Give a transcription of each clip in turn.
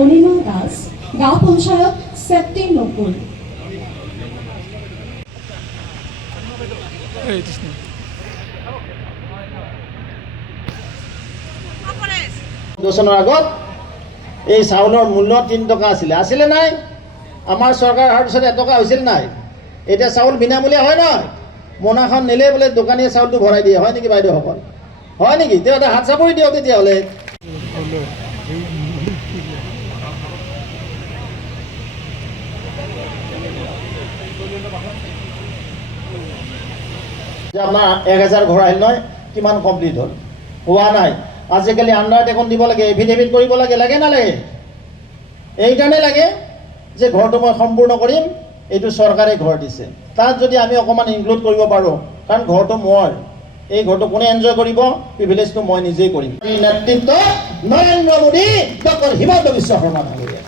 অনিমা দাস, গাঁও পঞ্চায়ত সেপ্টি নকুল। বছৰৰ আগত এই চাউলৰ মূল্য ৩ টকা আছিলে নাই? আমাৰ চৰকাৰ অহাৰ পিছত 1 টকা হৈছিল নাই? এতিয়া চাউল বিনামূলীয়া হয় নহয়? মোনাখন নিলে বোলে দোকানীয়ে চাউলটো ভৰাই দিয়ে, হয় নেকি বাইদেউসকল? হয় নেকি? তেওঁ এটা হাত চাপৰি দিয়ক তেতিয়াহ'লে। যে আপোনাৰ 1000 ঘৰ আহিল নহয়, কিমান কমপ্লিট হ'ল? হোৱা নাই। আজিকালি আণ্ডাৰটেকন দিব লাগে, এফিডেভিট কৰিব লাগে, লাগে নালাগে? এইকাৰণে লাগে যে ঘৰটো মই সম্পূৰ্ণ কৰিম, এইটো চৰকাৰে ঘৰ দিছে। তাত যদি আমি অকণমান ইনক্লুড কৰিব পাৰোঁ, কাৰণ ঘৰটো মই, এই ঘৰটো কোনে এনজয় কৰিব? প্ৰিভিলেজটো মই নিজেই কৰিম। এই নেতৃত্ব নৰেন্দ্ৰ মোদী, ডক্টৰ হিমন্ত বিশ্ব শৰ্মা ডাঙৰীয়া।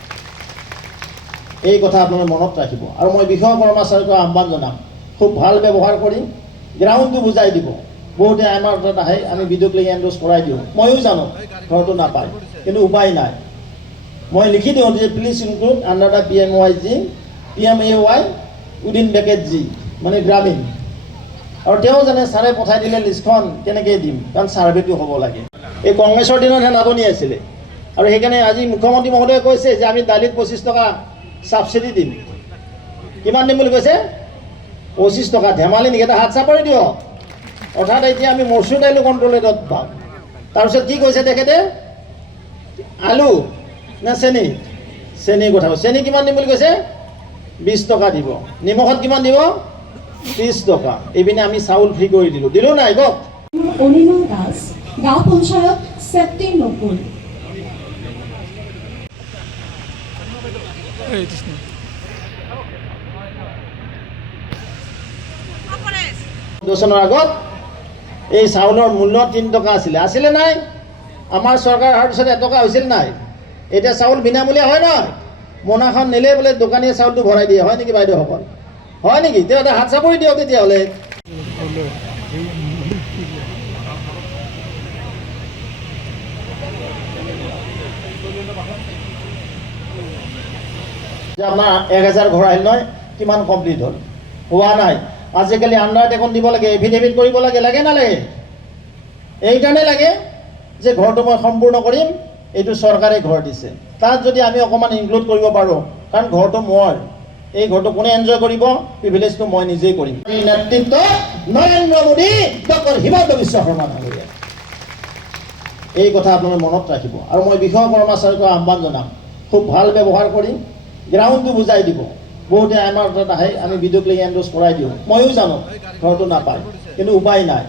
এই কথা আপোনালোকে মনত ৰাখিব। আৰু মই বিষয় কৰ্মচাৰীক আহ্বান জনাম, খুব ভাল ব্যৱহাৰ কৰি গ্ৰাউণ্ডটো বুজাই দিব। বহুতে আমাৰ তাত আহে, আমি বিদ্যুৎ লাগি এণ্ডোজ কৰাই দিওঁ। ময়ো জানো ঘৰটো নাপায়, কিন্তু উপায় নাই। মই লিখি দিওঁ যে please include under the PMAY within bracket G, মানে গ্ৰামীণ। আৰু তেওঁ জানে ছাৰে পঠাই দিলে লিষ্টখন কেনেকৈ দিম, কাৰণ ছাৰ্ভেটো হ'ব লাগে। এই কংগ্ৰেছৰ দিনতহে নাটনি আছিলে, আৰু সেইকাৰণে আজি মুখ্যমন্ত্ৰী মহোদয়ে কৈছে যে আমি দালিত 25 টকা ছাবচিডি দিম। কিমান দিম বুলি কৈছে? 25 টকা। ধেমালি নেকি? এটা হাত চাপৰি দিয়ক। অৰ্থাৎ এতিয়া আমি মচুৰ দাইলো কণ্ট্ৰলেটত পাম। তাৰপিছত কি কৈছে তেখেতে? আলু নে চেনি? চেনিৰ কথা কৈছে। চেনি কিমান দিম বুলি কৈছে? 20 টকা দিব। নিমখত কিমান দিব? 30 টকা। এইপিনে আমি চাউল ফ্ৰী কৰি দিলোঁ নাই গপ? অনিমা দাস, গাঁও পঞ্চায়ত সেপ্টি নকুল। বছৰৰ আগত এই চাউলৰ মূল্য 3 টকা আছিলে নাই? আমাৰ চৰকাৰ অহাৰ পিছত 1 টকা হৈছিল নাই? এতিয়া চাউল বিনামূলীয়া হয় নহয়? মোনাখন নিলে বোলে দোকানীয়ে চাউলটো ভৰাই দিয়ে, হয় নেকি বাইদেউসকল? হয় নেকি? তেওঁ এটা হাত চাপৰি দিয়ক তেতিয়াহ'লে। যে আপোনাৰ 1000 ঘৰ আহিল নহয়, কিমান কমপ্লিট হ'ল? হোৱা নাই। আজিকালি আণ্ডাৰটেকন দিব লাগে, এফিডেভিট কৰিব লাগে, লাগে নালাগে? এইকাৰণে লাগে যে ঘৰটো মই সম্পূৰ্ণ কৰিম, এইটো চৰকাৰে ঘৰ দিছে। তাত যদি আমি অকণমান ইনক্লুড কৰিব পাৰোঁ, কাৰণ ঘৰটো মই, এই ঘৰটো কোনে এনজয় কৰিব? প্ৰিভিলেজটো মই নিজেই কৰিম। এই নেতৃত্ব নৰেন্দ্ৰ মোদী, ডক্টৰ হিমন্ত বিশ্ব শৰ্মা ডাঙৰীয়া। এই কথা আপোনালোকে মনত ৰাখিব। আৰু মই বিষয় কৰ্মচাৰীক আহ্বান জনাম, খুব ভাল ব্যৱহাৰ কৰি গ্ৰাউণ্ডটো বুজাই দিব। বহুতে আমাৰ তাত আহে, আমি বিদ্যুৎ লাগি এণ্ডোজ কৰাই দিওঁ। ময়ো জানো ঘৰটো নাপায়, কিন্তু উপায় নাই।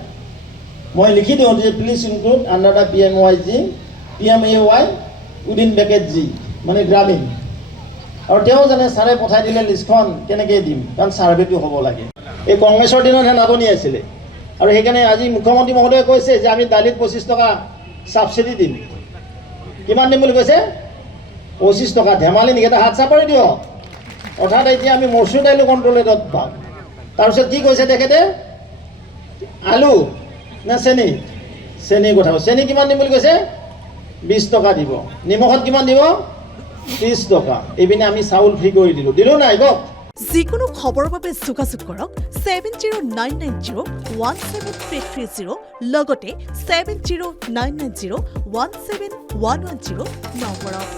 মই লিখি দিওঁ যে please include under the PMAY within bracket G, মানে গ্ৰামীণ। আৰু তেওঁ জানে ছাৰে পঠাই দিলে লিষ্টখন কেনেকৈ দিম, কাৰণ ছাৰ্ভেটো হ'ব লাগে। এই কংগ্ৰেছৰ দিনতহে নাটনি আছিলে, আৰু সেইকাৰণে আজি মুখ্যমন্ত্ৰী মহোদয়ে কৈছে যে আমি দালিত 25 টকা ছাবচিডি দিম। কিমান দিম বুলি কৈছে? 25 টকা। ধেমালি নেকি? এটা হাত চাপৰি দিয়ক। অৰ্থাৎ এতিয়া আমি মচুৰ দাইলো কণ্ট্ৰলেটত পাম। তাৰপিছত কি কৈছে তেখেতে? আলু নে চেনি? চেনিৰ কথা কৈছে। চেনি কিমান দিম বুলি কৈছে? 20 টকা দিব। নিমখত কিমান দিব? 30 টকা। এইপিনে আমি চাউল ফ্ৰী কৰি দিলোঁ নাই গপ? যিকোনো খবৰৰ বাবে যোগাযোগ কৰক 7099017330 লগতে 7099017110 নম্বৰত।